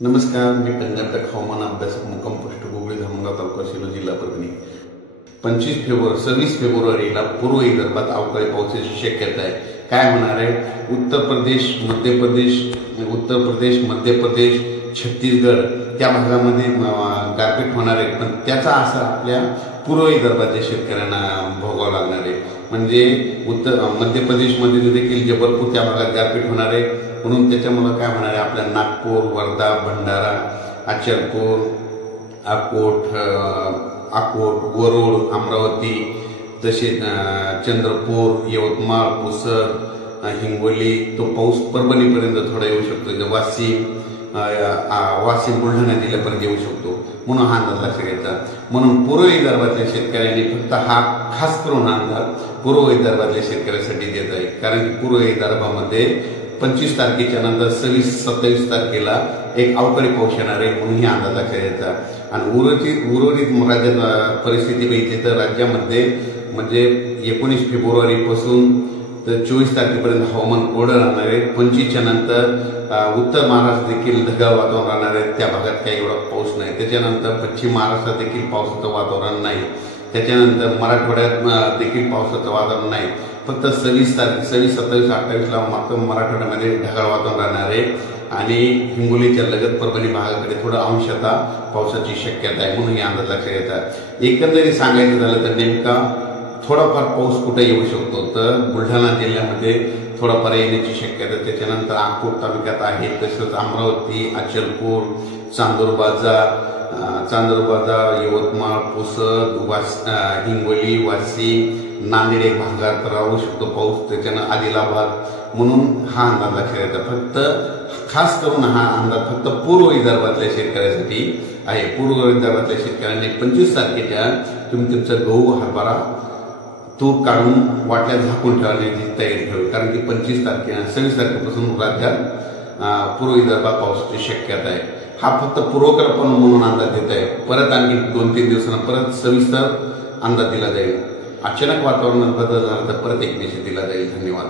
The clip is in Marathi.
नमस्कार, मी कर्नाटक हवामान अभ्यासक मुक्काम पोस्ट गुगळी धामणगाव तालुका शिलो जिल्हा परभणी. 26 फेब्रुवारीला पूर्व विदर्भात अवकाळी पावसाची शक्यता आहे. काय होणार आहे? उत्तर प्रदेश, मध्य प्रदेश, छत्तीसगड त्या भागामध्ये गारपीट होणार आहे. पण त्याचा असर आपल्या पूर्व विदर्भाच्या शेतकऱ्यांना भोगावं लागणार आहे. म्हणजे मध्य प्रदेशमध्ये देखील जबलपूर त्या भागात गारपीट होणार आहे. म्हणून त्याच्यामुळे काय होणार आहे? आपल्या नागपूर, वर्धा, भंडारा, अचलपूर, अकोट, वरोड, अमरावती, तसेच चंद्रपूर, यवतमाळ, पुसद, हिंगोली तो पाऊस परभणीपर्यंत थोडा येऊ शकतो. वाशिम बुलढाणा जिल्ह्यापर्यंत येऊ शकतो. म्हणून हा अंदाज लक्षात घ्यायचा. म्हणून पूर्व विदर्भातल्या शेतकऱ्यांनी फक्त हा खास करून अंदाज पूर्व विदर्भातल्या शेतकऱ्यांसाठी देत आहे. कारण की पूर्व विदर्भामध्ये 25 तारखेच्या नंतर 26-27 तारखेला एक अवकाळी पाऊस येणार आहे. म्हणून ही अंदाज लक्षात घ्यायचा. आणि उर्वरित राज्यात परिस्थिती बघितली तर राज्यामध्ये म्हणजे 19 फेब्रुवारीपासून तर 24 तारखेपर्यंत हवामान कोरडं राहणार आहे. 25च्या नंतर उत्तर महाराष्ट्र देखील ढगाळ वातावरण राहणार आहे. त्या भागात काही एवढा पाऊस नाही. त्याच्यानंतर पश्चिम महाराष्ट्रात देखील पावसाचं वातावरण नाही. त्याच्यानंतर मराठवाड्यात देखील पावसाचं वातावरण नाही. फक्त 26 तारीख, 26, 27, 28ला मात्र मराठवाड्यामध्ये ढगाळ वातावरण राहणार आहे. आणि हिंगोलीच्या लगत परभणी भागाकडे थोडं अंशतः पावसाची शक्यता आहे. म्हणून हे अंदाज लक्षात येतात. एकंदरीत सांगायचं झालं तर नेमका थोडाफार पाऊस कुठे येऊ शकतो तर बुलढाणा जिल्ह्यामध्ये थोडाफार येण्याची शक्यता. त्याच्यानंतर अकोट तालुक्यात आहे. तसंच अमरावती, अचलपूर, चांदूरबाजार, यवतमाळ, पुसद, हिंगोली, वाशिम, नांदेड एक भागात राहू शकतो पाऊस. त्याच्यानं आदिलाबाद. म्हणून हा अंदाज लक्षात येतात. फक्त खास करून हा अंदाज फक्त पूर्व विदर्भातल्या शेतकऱ्यांसाठी आहे. पूर्व विदर्भातल्या शेतकऱ्यांनी 25 तारखेच्या तुम्ही तुमचं गहू, हरभरा, तूर काढून वाटल्या झाकून ठेवण्याची तयारी ठेवी. कारण की 26 तारखेपासून राज्यात पूर्व विदर्भात पावसाची शक्यता आहे. हा फक्त पूर्वकल्पना म्हणून अंदाज देत आहे. परत आणखी 2-3 दिवसांना परत सविस्तर अंदाज दिला जाईल. अचानक वातावरणात बदल झाला तर परत एक निश्चित दिला जाईल. धन्यवाद.